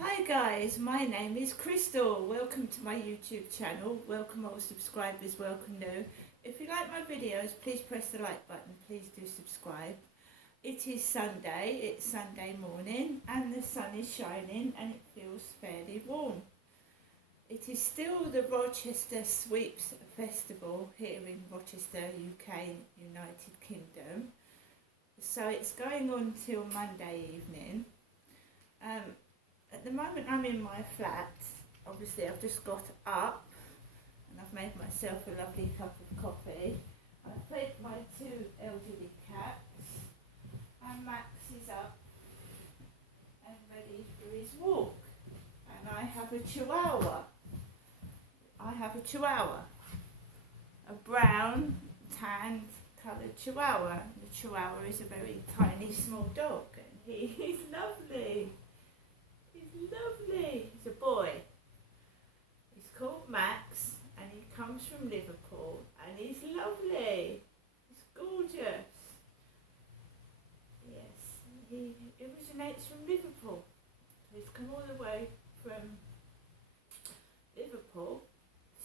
Hi guys, my name is Crystal. Welcome to my YouTube channel. Welcome all subscribers, welcome new. If you like my videos, please press the like button. Please do subscribe. It is Sunday, it's Sunday morning and the sun is shining and it feels fairly warm. It is still the Rochester Sweeps Festival here in Rochester, UK, United Kingdom. So it's going on till Monday evening. At the moment I'm in my flat. Obviously I've just got up and I've made myself a lovely cup of coffee. I've fed my two elderly cats and Max is up and ready for his walk. And I have a chihuahua. A brown, tanned coloured chihuahua. The chihuahua is a very tiny small dog and he's lovely. He's lovely. He's a boy. He's called Max and he comes from Liverpool and he's lovely. He's gorgeous. Yes, he originates from Liverpool. So he's come all the way from Liverpool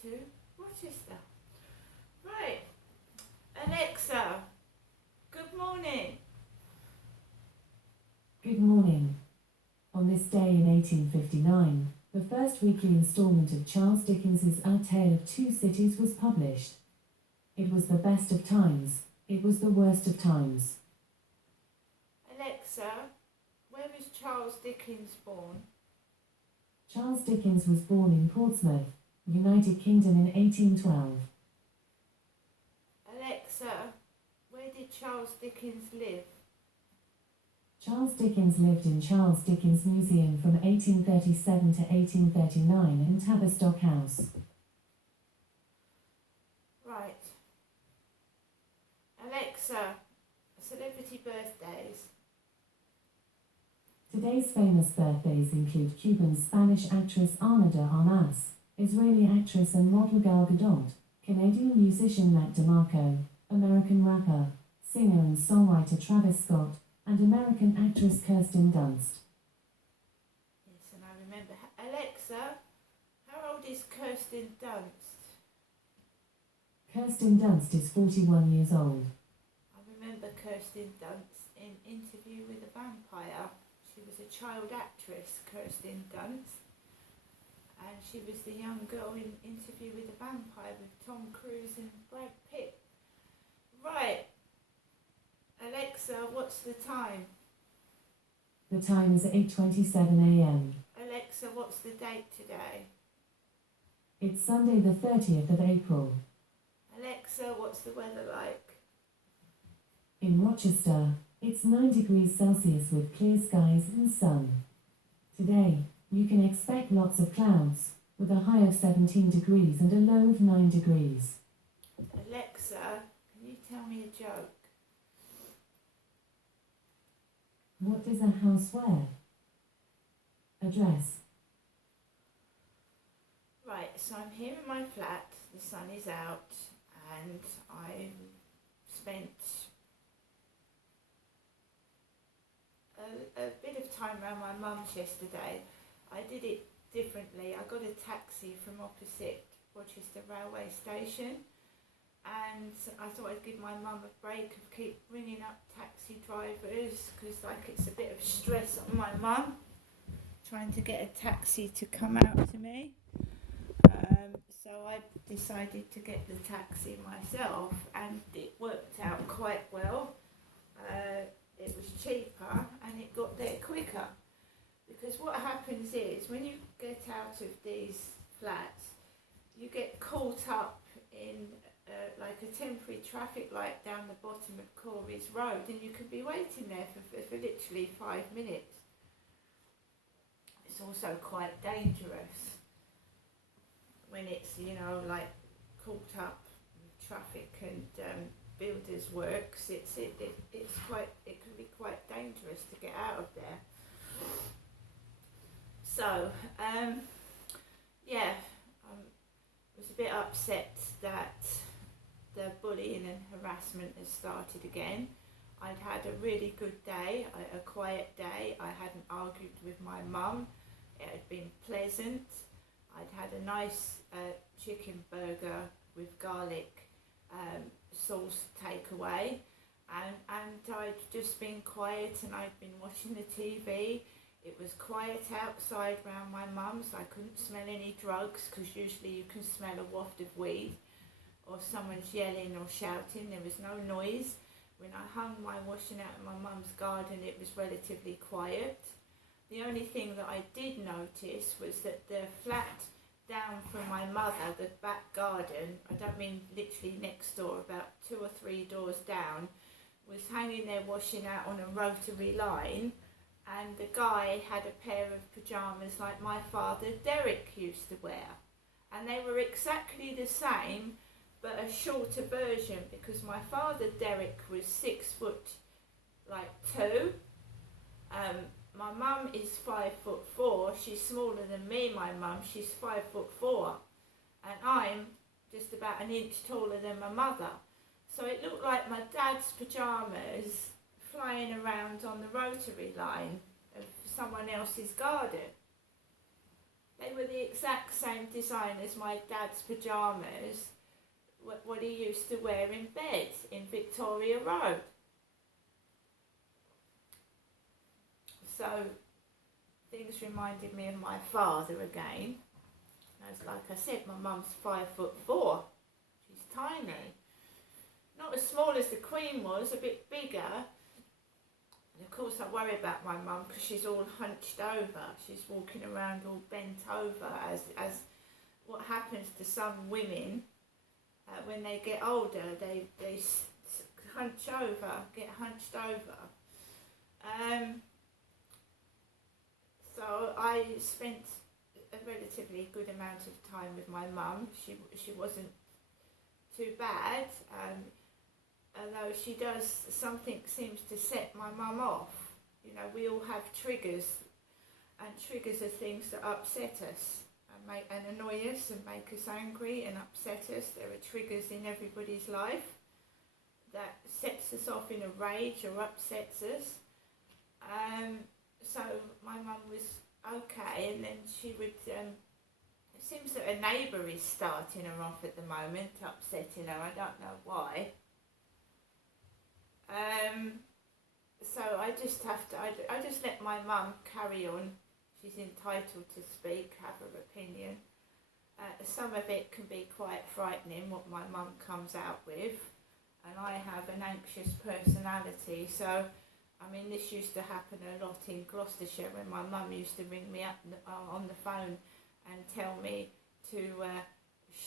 to Rochester. Right, Alexa, good morning. Good morning. On this day in 1859, the first weekly instalment of Charles Dickens's A Tale of Two Cities was published. It was the best of times, it was the worst of times. Alexa, where was Charles Dickens born? Charles Dickens was born in Portsmouth, United Kingdom in 1812. Alexa, where did Charles Dickens live? Charles Dickens lived in Charles Dickens Museum from 1837 to 1839 in Tavistock House. Right. Alexa, celebrity birthdays. Today's famous birthdays include Cuban Spanish actress Ana de Armas, Israeli actress and model Gal Gadot, Canadian musician Mac DeMarco, American rapper, singer and songwriter Travis Scott, and American actress Kirsten Dunst. Yes, and I remember. Alexa, how old is Kirsten Dunst? Kirsten Dunst is 41 years old. I remember Kirsten Dunst in Interview with a Vampire. She was a child actress, Kirsten Dunst. And she was the young girl in Interview with a Vampire with Tom Cruise and Brad Pitt. Right. Alexa, what's the time? The time is 8:27 a.m. Alexa, what's the date today? It's Sunday the 30th of April. Alexa, what's the weather like? In Rochester, it's 9 degrees Celsius with clear skies and sun. Today, you can expect lots of clouds, with a high of 17 degrees and a low of 9 degrees. Alexa, can you tell me a joke? What does a house wear? A dress. Right, so I'm here in my flat, the sun is out, and I spent a bit of time around my mum's yesterday. I did it differently. I got a taxi from opposite Rochester railway station, and I thought I'd give my mum a break of keep ringing up taxi drivers because it's a bit of stress on my mum trying to get a taxi to come out to me. So I decided to get the taxi myself and it worked out quite well. It was cheaper and it got there quicker, because what happens is when you get out of these flats you get caught up in like a temporary traffic light down the bottom of Corey's Road, and you can be waiting there for literally 5 minutes. It's also quite dangerous when it's, caught up in traffic and builders works. It can be quite dangerous to get out of there. So was a bit upset that the bullying and harassment has started again. I'd had a really good day, a quiet day. I hadn't argued with my mum It had been pleasant. I'd had a nice chicken burger with garlic sauce takeaway, and I'd just been quiet, and I'd been watching the TV. It was quiet outside round my mum's. I couldn't smell any drugs, because usually you can smell a waft of weed or someone's yelling or shouting. There was no noise. When I hung my washing out in my mum's garden, it was relatively quiet. The only thing that I did notice was that the flat down from my mother, the back garden, I don't mean literally next door, about 2 or 3 doors down, was hanging their washing out on a rotary line, and the guy had a pair of pyjamas like my father Derek used to wear, and they were exactly the same but a shorter version, because my father Derek was 6'2". My mum is 5'4". She's smaller than me, my mum. She's 5'4", and I'm just about an inch taller than my mother. So it looked like my dad's pyjamas flying around on the rotary line of someone else's garden. They were the exact same design as my dad's pyjamas, what he used to wear in bed in Victoria Road. So things reminded me of my father again. As like I said, my mum's 5'4". She's tiny. Not as small as the Queen was, a bit bigger. And of course I worry about my mum, because she's all hunched over. She's walking around all bent over, as what happens to some women when they get older. They hunch over, get hunched over. So I spent a relatively good amount of time with my mum. She wasn't too bad, although something seems to set my mum off. You know, we all have triggers, and triggers are things that upset us and annoy us and make us angry and upset us. There are triggers in everybody's life that sets us off in a rage or upsets us. So my mum was okay, and then she would, it seems that a neighbour is starting her off at the moment, upsetting her. I don't know why. So I just let my mum carry on. She's entitled to speak, have her opinion. Some of it can be quite frightening, what my mum comes out with, and I have an anxious personality, so I mean, this used to happen a lot in Gloucestershire, when my mum used to ring me up on the phone and tell me to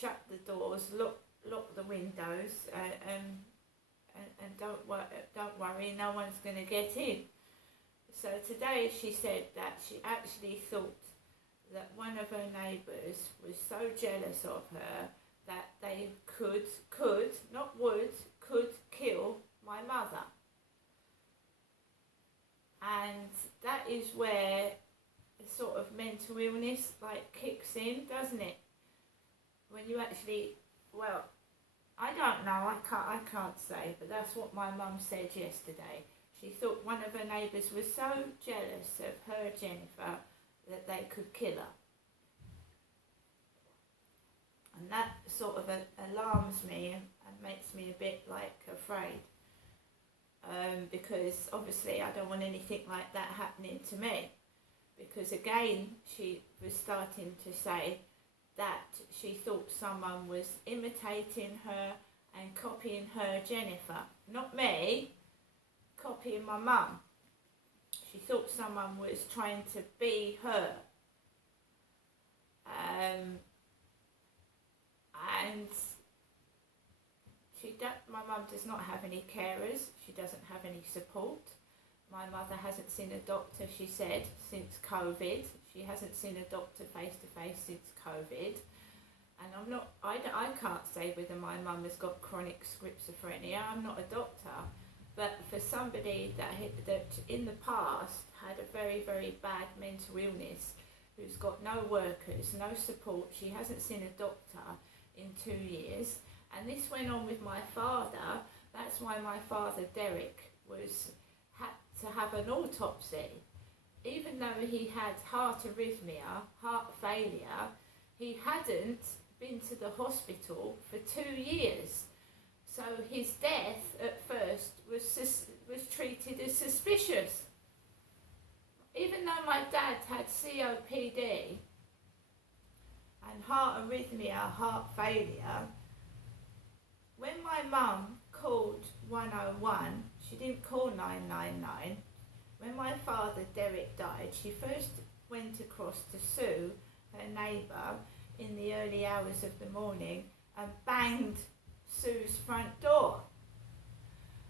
shut the doors, lock the windows, and don't worry, no one's going to get in. So today she said that she actually thought that one of her neighbours was so jealous of her that they could kill my mother. And that is where a sort of mental illness kicks in, doesn't it? When you actually, well, I don't know, I can't say, but that's what my mum said yesterday. She thought one of her neighbours was so jealous of her Jennifer that they could kill her. And that sort of alarms me and makes me a bit afraid. Because obviously I don't want anything like that happening to me. Because again, she was starting to say that she thought someone was imitating her and copying her Jennifer. Not me, copying my mum. She thought someone was trying to be her. And my mum does not have any carers. She doesn't have any support. My mother hasn't seen a doctor, she said, since COVID. She hasn't seen a doctor face to face since COVID. And I can't say whether my mum has got chronic schizophrenia. I'm not a doctor. But for somebody that in the past had a very, very bad mental illness, who's got no workers, no support, she hasn't seen a doctor in 2 years. And this went on with my father. That's why my father, Derek, had to have an autopsy, even though he had heart arrhythmia, heart failure, he hadn't been to the hospital for 2 years. So his death at first was treated as suspicious. Even though my dad had COPD and heart arrhythmia, heart failure, when my mum called 101, she didn't call 999. When my father, Derek, died, she first went across to Sue, her neighbour, in the early hours of the morning and banged Sue's front door.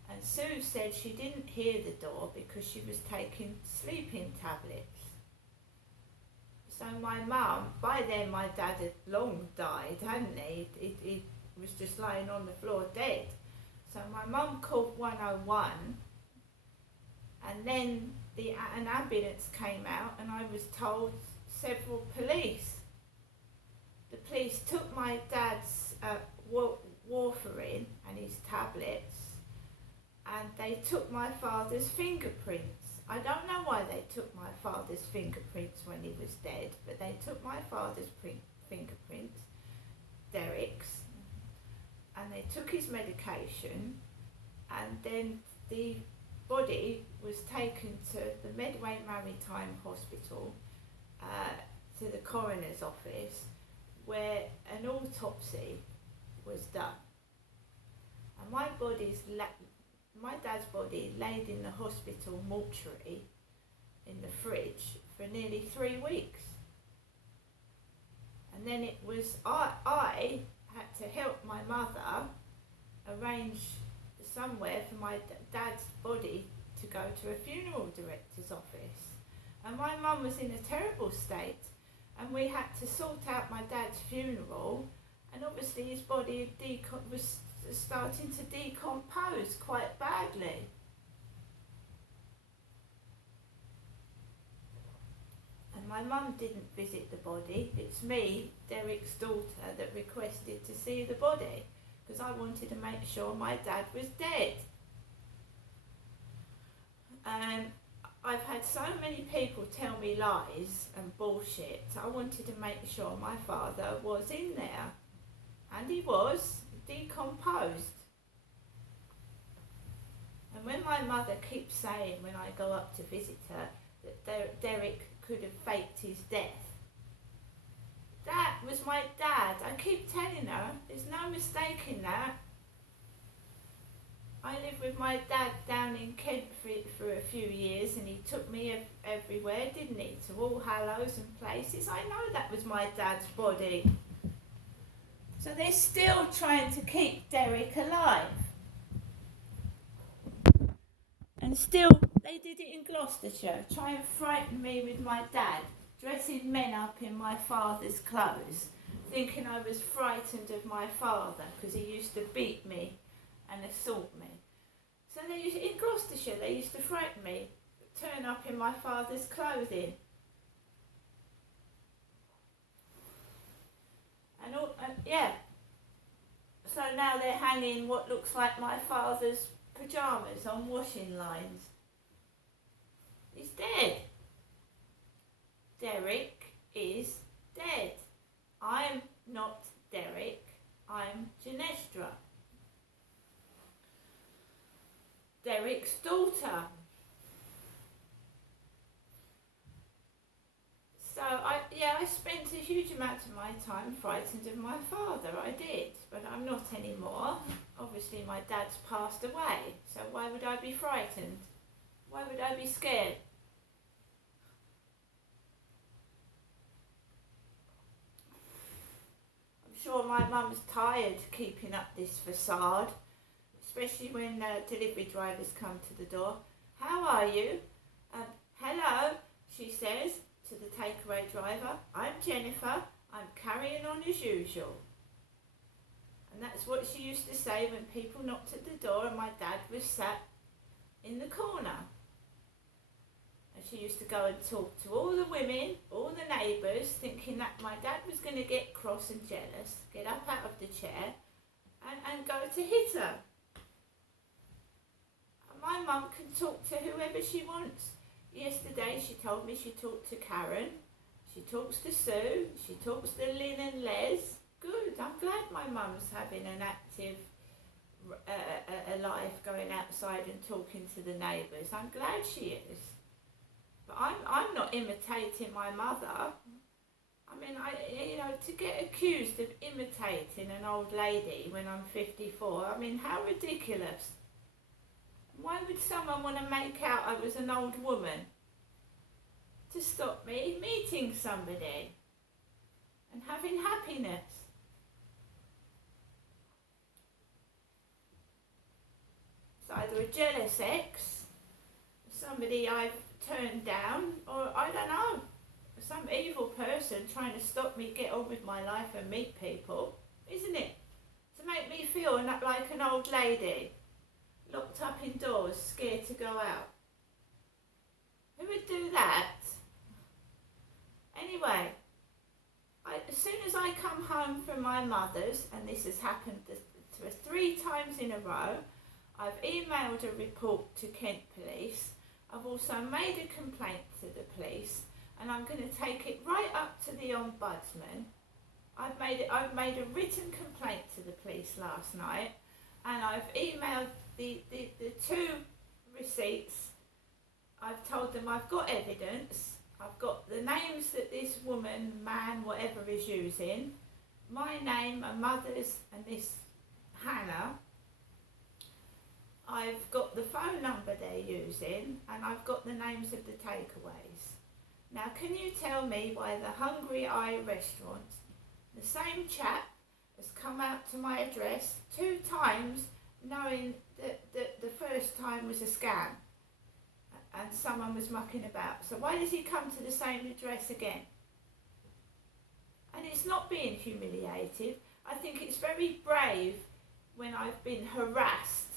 And Sue said she didn't hear the door because she was taking sleeping tablets. So my mum, by then my dad had long died, hadn't he? He was just lying on the floor dead. So my mum called 101, and then an ambulance came out, and I was told several police. The police took my dad's warfarin and his tablets, and they took my father's fingerprints. I don't know why they took my father's fingerprints when he was dead, but they took my father's fingerprints, Derek's, and they took his medication, and then the body was taken to the Medway Maritime Hospital, to the coroner's office, where an autopsy was done. And my dad's body laid in the hospital mortuary in the fridge for nearly 3 weeks. And then it was, I had to help my mother arrange somewhere for my dad's body to go to a funeral director's office. And my mum was in a terrible state, and we had to sort out my dad's funeral, and obviously his body was starting to decompose quite badly. And my mum didn't visit the body. It's me, Derek's daughter, that requested to see the body, because I wanted to make sure my dad was dead. And I've had so many people tell me lies and bullshit. I wanted to make sure my father was in there. And he was decomposed. And when my mother keeps saying when I go up to visit her that Derek could have faked his death, that was my dad. I keep telling her, there's no mistaking that. I lived with my dad down in Kent for a few years, and he took me everywhere, didn't he? To All Hallows and places. I know that was my dad's body. So they're still trying to keep Derek alive. And still, they did it in Gloucestershire, try and frighten me with my dad, dressing men up in my father's clothes, thinking I was frightened of my father because he used to beat me and assault me. So in Gloucestershire, they used to frighten me, turn up in my father's clothing. Yeah. So now they're hanging what looks like my father's pyjamas on washing lines. He's dead. Derek is dead. I'm not Derek, I'm Genestra, Derek's daughter. So I spent a huge amount of my time frightened of my father. I did, but I'm not anymore. Obviously my dad's passed away, so why would I be frightened? Why would I be scared? I'm sure my mum's tired keeping up this facade, especially when delivery drivers come to the door. How are you? Hello, she says to the takeaway driver. I'm Jennifer. I'm carrying on as usual. And that's what she used to say when people knocked at the door and my dad was sat in the corner. And she used to go and talk to all the women, all the neighbours, thinking that my dad was going to get cross and jealous, get up out of the chair and go to hit her. And my mum can talk to whoever she wants. Yesterday she told me she talked to Karen, she talks to Sue, she talks to Lynn and Les. Good, I'm glad my mum's having an active a life, going outside and talking to the neighbours. I'm glad she is. But I'm not imitating my mother. I mean, to get accused of imitating an old lady when I'm 54, I mean, how ridiculous. Why would someone want to make out I was an old woman to stop me meeting somebody and having happiness? It's either a jealous ex, somebody I've turned down, or I don't know, some evil person trying to stop me get on with my life and meet people, isn't it? To make me feel like an old lady, locked up indoors, scared to go out. Who would do that? Anyway, as soon as I come home from my mother's, and this has happened 3 times in a row, I've emailed a report to Kent Police. I've also made a complaint to the police, and I'm going to take it right up to the Ombudsman. I've made a written complaint to the police last night, and I've emailed the 2 receipts. I've told them I've got evidence. I've got the names that this woman, man, whatever is using, my name, my mother's, and this Hannah. I've got the phone number they're using, and I've got the names of the takeaways. Now, can you tell me why the Hungry Eye restaurant, the same chap, has come out to my address 2 times, knowing that the first time was a scam and someone was mucking about? So why does he come to the same address again? And it's not being humiliated. I think it's very brave when I've been harassed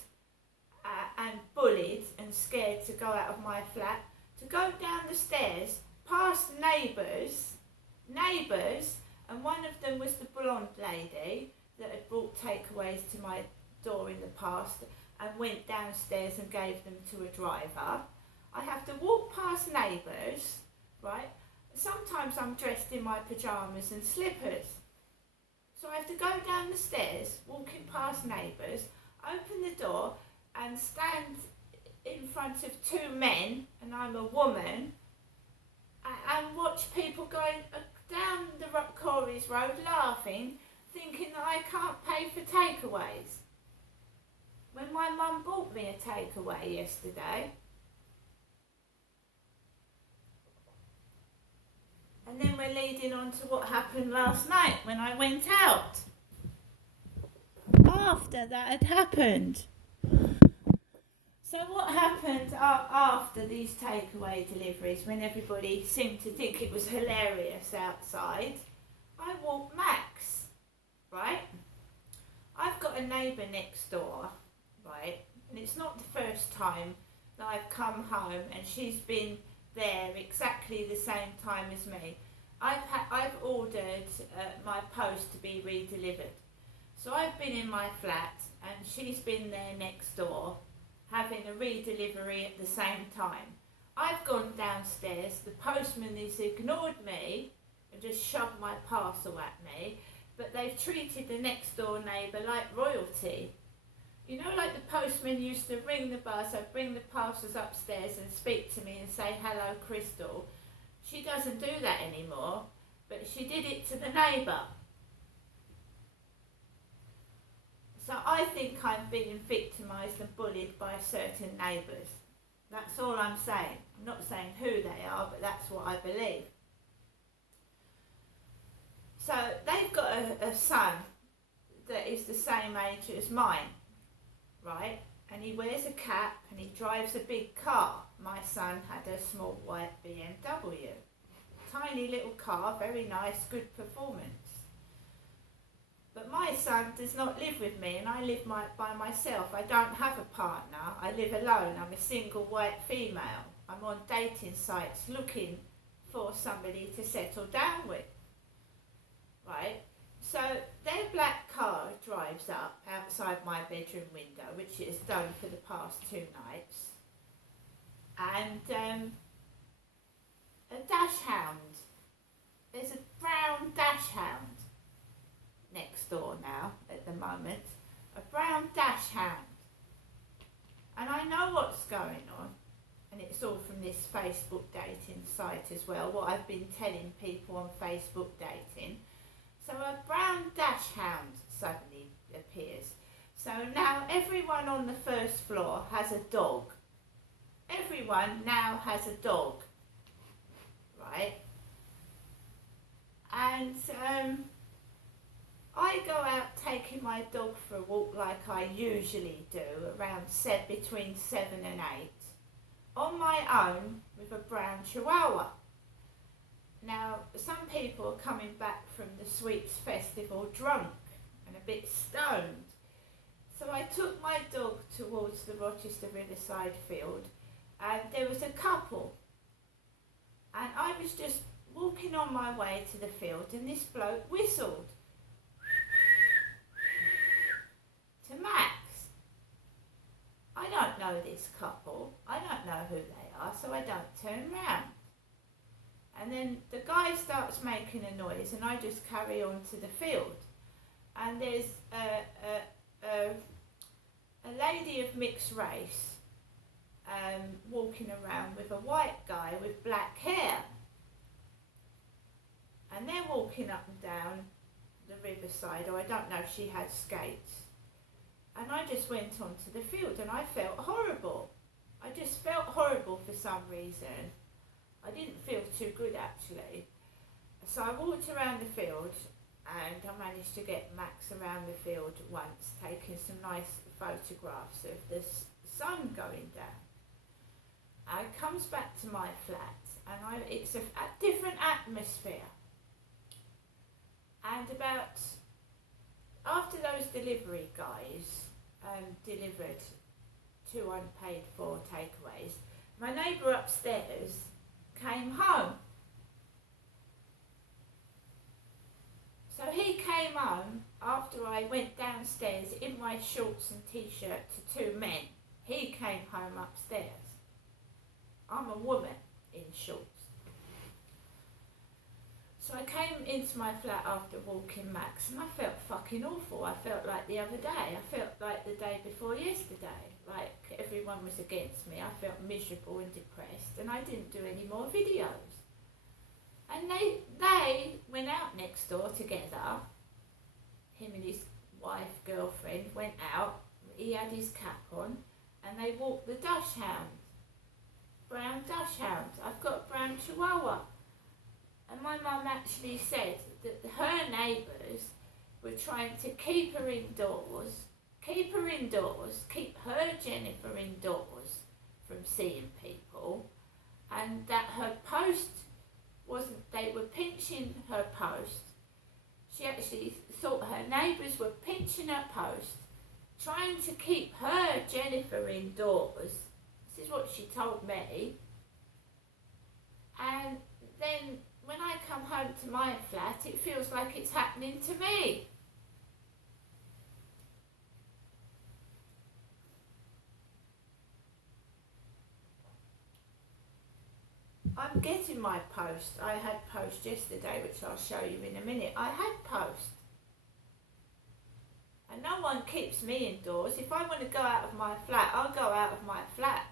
and bullied and scared to go out of my flat, to go down the stairs past neighbours, and one of them was the blonde lady that had brought takeaways to my door in the past and went downstairs and gave them to a driver. I have to walk past neighbours, right? Sometimes I'm dressed in my pyjamas and slippers. So I have to go down the stairs, walking past neighbours, open the door and stand in front of 2 men, and I'm a woman, and watch people going down the Corey's Road laughing, thinking that I can't pay for takeaways. When my mum bought me a takeaway yesterday, and then we're leading on to what happened last night when I went out. After that had happened. So what happened after these takeaway deliveries, when everybody seemed to think it was hilarious outside? I walked Max, right? I've got a neighbour next door, right? And it's not the first time that I've come home and she's been there exactly the same time as me. I've ordered my post to be redelivered. So I've been in my flat and she's been there next door, having a redelivery at the same time. I've gone downstairs, the postman has ignored me and just shoved my parcel at me, but they've treated the next door neighbour like royalty. You know, like the postman used to ring the buzz, I'd bring the parcels upstairs and speak to me and say, "Hello, Crystal." She doesn't do that anymore, but she did it to the neighbour. So I think I'm being victimised and bullied by certain neighbours. That's all I'm saying. I'm not saying who they are, but that's what I believe. So they've got a son that is the same age as mine, right? And he wears a cap and he drives a big car. My son had a small white BMW. Tiny little car, very nice, good performance. But my son does not live with me, and I live by myself. I don't have a partner. I live alone. I'm a single white female. I'm on dating sites looking for somebody to settle down with. Right? So their black car drives up outside my bedroom window, which it has done for the past 2 nights. And a dachshund. There's a brown dachshund next door now at the moment. A brown dachshund. And I know what's going on. And it's all from this Facebook dating site as well, what I've been telling people on Facebook dating. So a brown dachshund suddenly appears. So now everyone on the first floor has a dog. Everyone now has a dog, right? And I go out taking my dog for a walk like I usually do, around between 7 and 8, on my own with a brown chihuahua. Now, some people are coming back from the Sweeps Festival drunk and a bit stoned. So I took my dog towards the Rochester Riverside field, and there was a couple. And I was just walking on my way to the field, and this bloke whistled to Max. I don't know this couple. I don't know who they are, so I don't turn round. And then the guy starts making a noise, and I just carry on to the field. And there's a lady of mixed race walking around with a white guy with black hair. And they're walking up and down the riverside, or I don't know if she had skates. And I just went onto the field, and I felt horrible. I just felt horrible for some reason. I didn't feel too good actually. So I walked around the field, and I managed to get Max around the field once, taking some nice photographs of the sun going down. I comes back to my flat, and it's a different atmosphere. And about after those delivery guys delivered 2 unpaid for takeaways, my neighbour upstairs came home. So he came home after I went downstairs in my shorts and t-shirt to 2 men. He came home upstairs. I'm a woman in shorts. So I came into my flat after walking Max, and I felt fucking awful. I felt like the other day. I felt like the day before yesterday. Like everyone was against me. I felt miserable and depressed, and I didn't do any more videos. And they went out next door together. Him and his wife, girlfriend, went out. He had his cap on, and they walked the dachshund. Brown dachshund. I've got a brown chihuahua. And my mum actually said that her neighbours were trying to keep her indoors, keep her Jennifer indoors from seeing people, and that her post wasn't, they were pinching her post. She actually thought her neighbours were pinching her post, trying to keep her Jennifer indoors. This is what she told me. And then when I come home to my flat, it feels like it's happening to me. I'm getting my post. I had post yesterday, which I'll show you in a minute. I had post. And no one keeps me indoors. If I want to go out of my flat, I'll go out of my flat.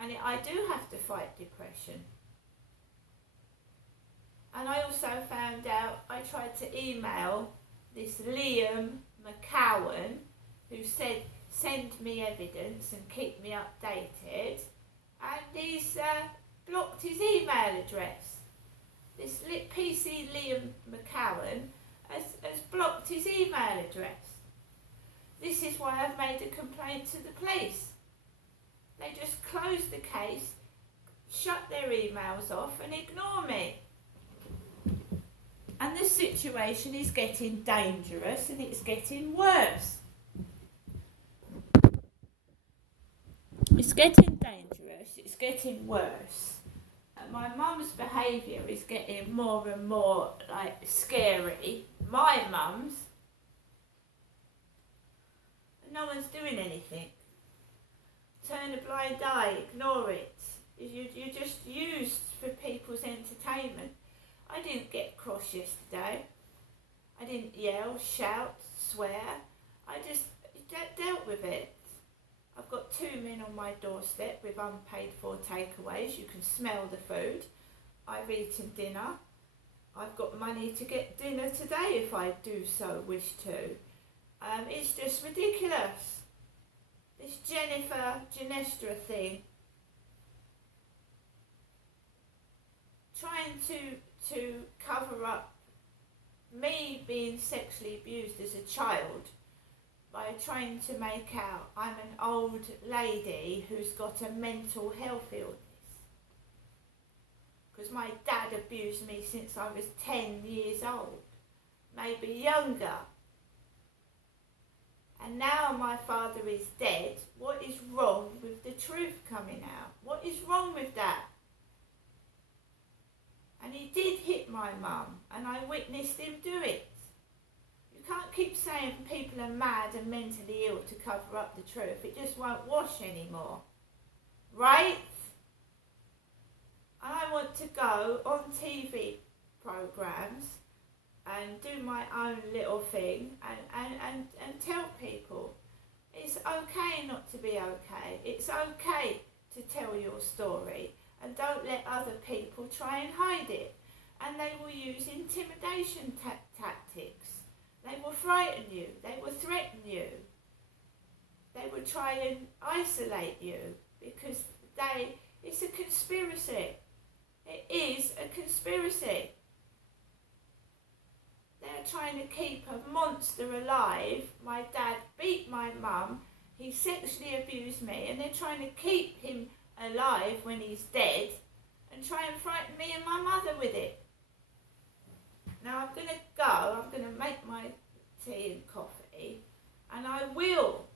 And I do have to fight depression. And I also found out, I tried to email this Liam McCowan, who said, send me evidence and keep me updated. And he's blocked his email address. This PC Liam McCowan has blocked his email address. This is why I've made a complaint to the police. They just close the case, shut their emails off and ignore me. And the situation is getting dangerous, and it's getting worse. It's getting dangerous, it's getting worse. And my mum's behaviour is getting more and more scary. My mum's. No one's doing anything. Turn a blind eye, ignore it. You're just used for people's entertainment. I didn't get cross yesterday. I didn't yell, shout, swear. I just dealt with it. I've got 2 men on my doorstep with unpaid for takeaways. You can smell the food. I've eaten dinner. I've got money to get dinner today if I do so wish to. It's just ridiculous. This Jennifer Ginestra thing. Trying to cover up me being sexually abused as a child by trying to make out I'm an old lady who's got a mental health illness. Because my dad abused me since I was 10 years old, maybe younger. And now my father is dead. What is wrong with the truth coming out? What is wrong with that? And he did hit my mum, and I witnessed him do it. You can't keep saying people are mad and mentally ill to cover up the truth. It just won't wash anymore. Right? And I want to go on TV programmes and do my own little thing and tell people it's okay not to be okay. It's okay to tell your story. And don't let other people try and hide it. And they will use intimidation tactics. They will frighten you. They will threaten you. They will try and isolate you because it's a conspiracy. It is a conspiracy. They're trying to keep a monster alive. My dad beat my mum. He sexually abused me, and they're trying to keep him alive when he's dead and try and frighten me and my mother with it. Now I'm going to go, I'm going to make my tea and coffee, and I will